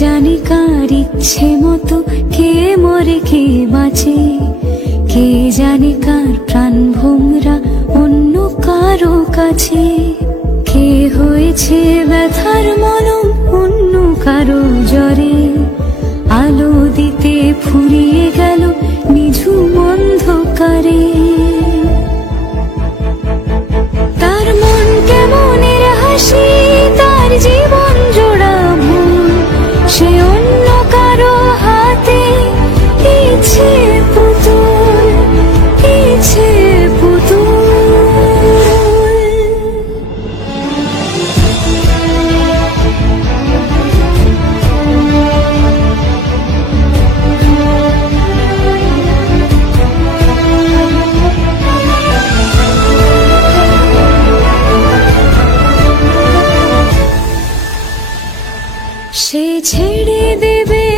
জানে কার ইচ্ছে মতো কে মরে কে বাঁচে, কে জানে কার প্রাণ ভোমরা অন্য কারো কাছে, কে হয়েছে ব্যথার মলম অন্য কারো জ্বরে, আলো দিতে ফুরিয়ে গেল নিঝুম অন্ধকারে। তার মন কেমনের হাসি, তার জীবন জোড়া ভুল, সে অন্য কারো হাতে ইচ্ছে পুতুল, ইচ্ছে পুতুল। সে ছেড়ে দেবে